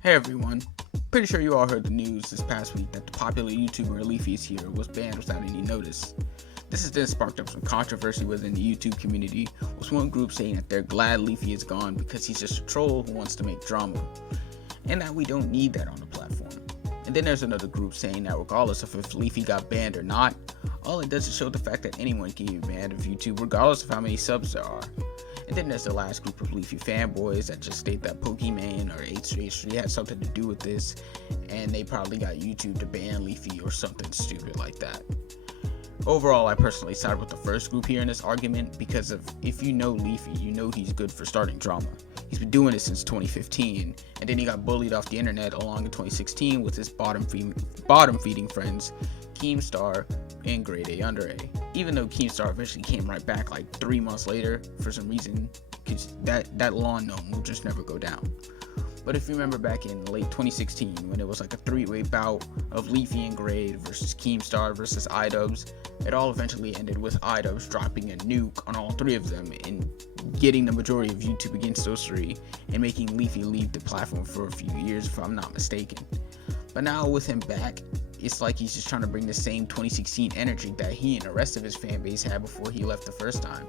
Hey everyone, pretty sure you all heard the news this past week that the popular YouTuber Leafy is Here was banned without any notice. This has then sparked up some controversy within the YouTube community, with one group saying that they're glad Leafy is gone because he's just a troll who wants to make drama, and that we don't need that on the platform. And then there's another group saying that regardless of if Leafy got banned or not, all it does is show the fact that anyone can get banned of YouTube regardless of how many subs there are. And then there's the last group of Leafy fanboys that just state that Pokimane or H3H3 had something to do with this, and they probably got YouTube to ban Leafy or something stupid like that. Overall, I personally side with the first group here in this argument because if you know Leafy, you know he's good for starting drama. He's been doing it since 2015, and then he got bullied off the internet along in 2016 with his bottom feeding friends, Keemstar and Grade A Under A. Even though Keemstar eventually came right back like 3 months later for some reason, because that lawn gnome will just never go down. But if you remember back in late 2016 when it was like a three-way bout of Leafy and Grade versus Keemstar versus iDubbbz, it all eventually ended with iDubbbz dropping a nuke on all three of them and getting the majority of YouTube against those three and making Leafy leave the platform for a few years if I'm not mistaken. But now with him back, it's like he's just trying to bring the same 2016 energy that he and the rest of his fan base had before he left the first time.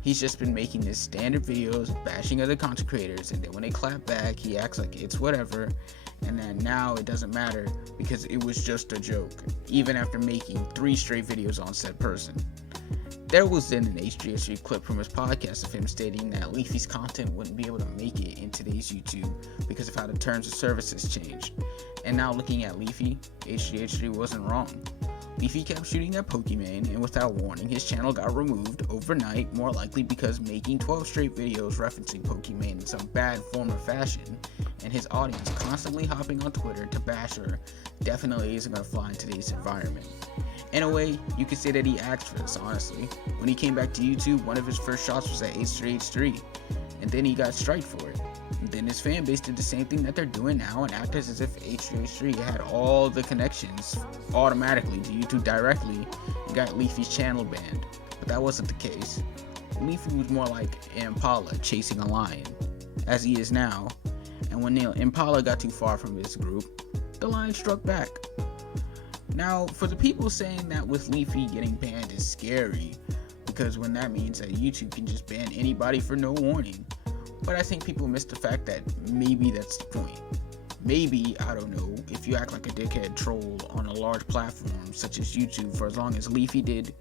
He's just been making his standard videos bashing other content creators, and then when they clap back, he acts like it's whatever, and then now it doesn't matter because it was just a joke, even after making 3 straight videos on said person. There was then an H3H3 clip from his podcast of him stating that Leafy's content wouldn't be able to make it in today's YouTube because of how the terms of services changed. And now looking at Leafy, H3H3 wasn't wrong. Leafy kept shooting at Pokimane, and without warning, his channel got removed overnight, more likely because making 12 straight videos referencing Pokimane in some bad form or fashion, and his audience constantly hopping on Twitter to bash her, definitely isn't going to fly in today's environment. In a way, you could say that he asked for this, honestly. When he came back to YouTube, one of his first shots was at H3H3, and then he got striked for it. And then his fan base did the same thing that they're doing now and acted as if H3H3 had all the connections automatically to YouTube directly and got Leafy's channel banned. But that wasn't the case. Leafy was more like an Impala chasing a lion, as he is now. And when Impala got too far from his group, the lion struck back. Now, for the people saying that with Leafy getting banned is scary, because when that means that YouTube can just ban anybody for no warning. But I think people miss the fact that maybe that's the point. Maybe, I don't know, if you act like a dickhead troll on a large platform such as YouTube for as long as Leafy did,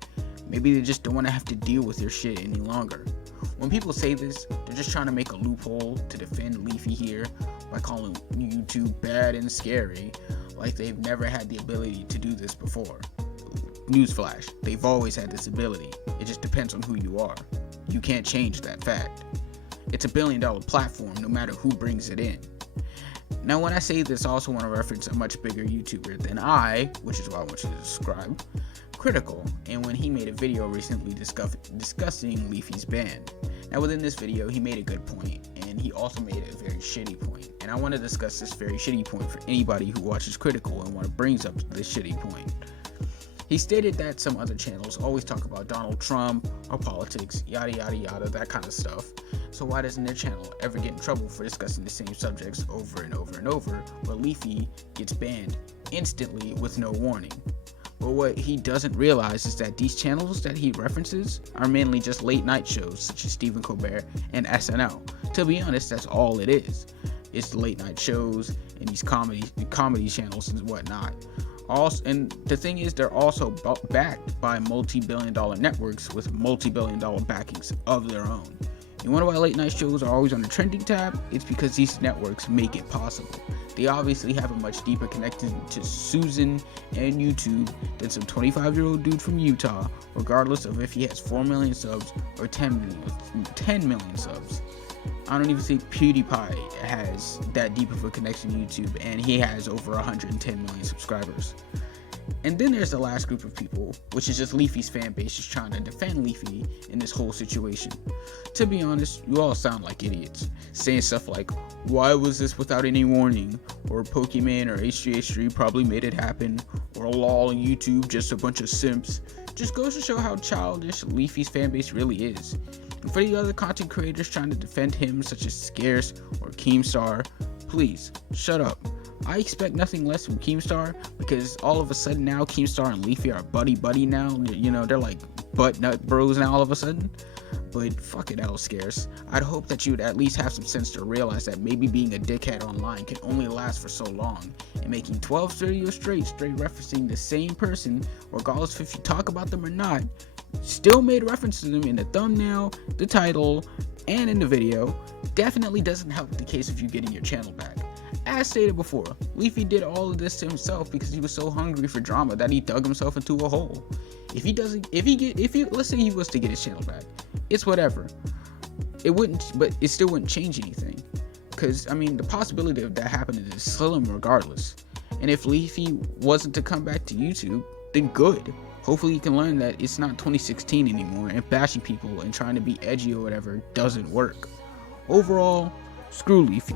maybe they just don't want to have to deal with your shit any longer. When people say this, they're just trying to make a loophole to defend Leafy here by calling YouTube bad and scary, like they've never had the ability to do this before. Newsflash, they've always had this ability. It just depends on who you are. You can't change that fact. It's $1 billion platform no matter who brings it in. Now when I say this, I also want to reference a much bigger YouTuber than I, which is why I want you to subscribe, Critical, and when he made a video recently discussing Leafy's ban. Now within this video, he made a good point, and he also made a very shitty point. And I want to discuss this very shitty point for anybody who watches Critical and brings up this shitty point. He stated that some other channels always talk about Donald Trump or politics, yada yada yada, that kind of stuff. So why doesn't their channel ever get in trouble for discussing the same subjects over and over and over, but Leafy gets banned instantly with no warning? But what he doesn't realize is that these channels that he references are mainly just late night shows such as Stephen Colbert and SNL. To be honest, that's all it is. It's the late night shows and these comedy channels and whatnot. Also, and the thing is, they're also backed by multi-billion-dollar networks with multi-billion-dollar backings of their own. You wonder why late night shows are always on the trending tab? It's because these networks make it possible. They obviously have a much deeper connection to Susan and YouTube than some 25-year-old dude from Utah, regardless of if he has 4 million subs or 10 million subs. I don't even think PewDiePie has that deep of a connection to YouTube, and he has over 110 million subscribers. And then there's the last group of people, which is just Leafy's fan base just trying to defend Leafy in this whole situation. To be honest, you all sound like idiots, saying stuff like, why was this without any warning, or Pokimane or H3H3 probably made it happen, or lol on YouTube, just a bunch of simps. Just goes to show how childish Leafy's fan base really is. And for the other content creators trying to defend him, such as Scarce or Keemstar, please, shut up. I expect nothing less from Keemstar, because all of a sudden now Keemstar and Leafy are buddy now. You know, they're like butt nut bros now all of a sudden. But fucking hell, Scarce. I'd hope that you'd at least have some sense to realize that maybe being a dickhead online can only last for so long, and making 12 videos straight referencing the same person, regardless if you talk about them or not, still made reference to them in the thumbnail, the title, and in the video, definitely doesn't help the case of you getting your channel back. As stated before, Leafy did all of this to himself because he was so hungry for drama that he dug himself into a hole. Let's say he was to get his channel back, it's whatever. But it still wouldn't change anything. Because, I mean, the possibility of that happening is slim regardless. And if Leafy wasn't to come back to YouTube, then good. Hopefully he can learn that it's not 2016 anymore, and bashing people and trying to be edgy or whatever doesn't work. Overall, screw Leafy.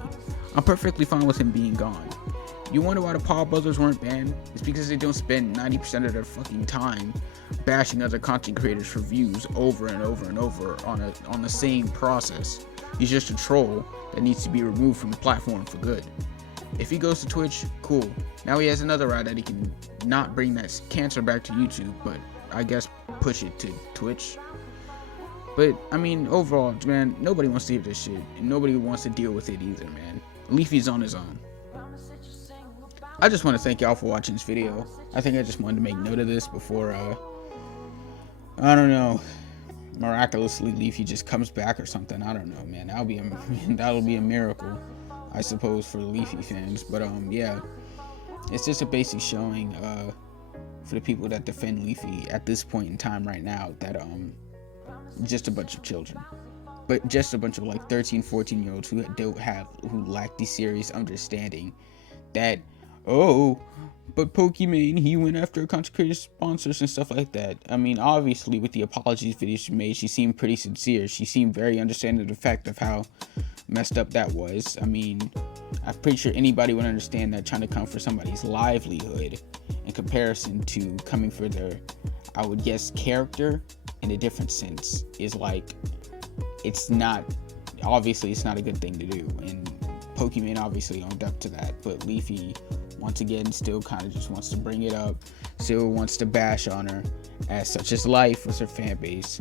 I'm perfectly fine with him being gone. You wonder why the Paul brothers weren't banned? It's because they don't spend 90% of their fucking time bashing other content creators for views over and over and over on the same process. He's just a troll that needs to be removed from the platform for good. If he goes to Twitch, cool. Now he has another route that he can not bring that cancer back to YouTube, but I guess push it to Twitch. But, I mean, overall, man, nobody wants to hear this shit, and nobody wants to deal with it either, man. Leafy's on his own. I just want to thank y'all for watching this video. I think I just wanted to make note of this before, I don't know, miraculously Leafy just comes back or something. I don't know, man. That'll be a miracle, I suppose, for the Leafy fans. But, yeah, it's just a basic showing, for the people that defend Leafy at this point in time right now, that, just a bunch of children, but just a bunch of like 13, 14-year-olds who lack the serious understanding that, oh, but Pokimane, he went after content creator sponsors and stuff like that. I mean, obviously with the apologies video she made, she seemed pretty sincere. She seemed very understanding of the fact of how messed up that was. I mean, I'm pretty sure anybody would understand that trying to come for somebody's livelihood in comparison to coming for their, I would guess, character in a different sense is like, it's not a good thing to do, and Pokimane obviously owned up to that. But Leafy, once again, still kind of just wants to bring it up, still wants to bash on her, as such is life with her fan base,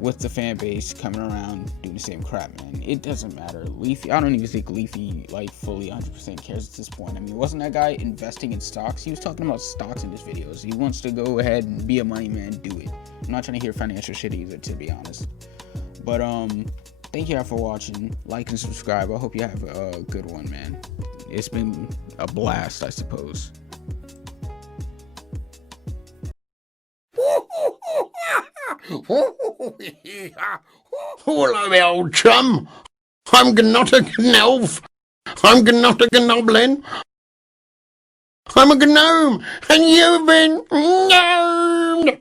with the fan base coming around doing the same crap, man. It doesn't matter. Leafy, I don't even think Leafy like fully 100% cares at this point. I mean, wasn't that guy investing in stocks? He was talking about stocks in his videos. He wants to go ahead and be a money man, do it. I'm not trying to hear financial shit either, to be honest. But thank y'all for watching. Like and subscribe. I hope you have a good one, man. It's been a blast, I suppose. Hello, old chum. I'm not a elf. I'm not a goblin. I'm a gnome, and you've been gnomed.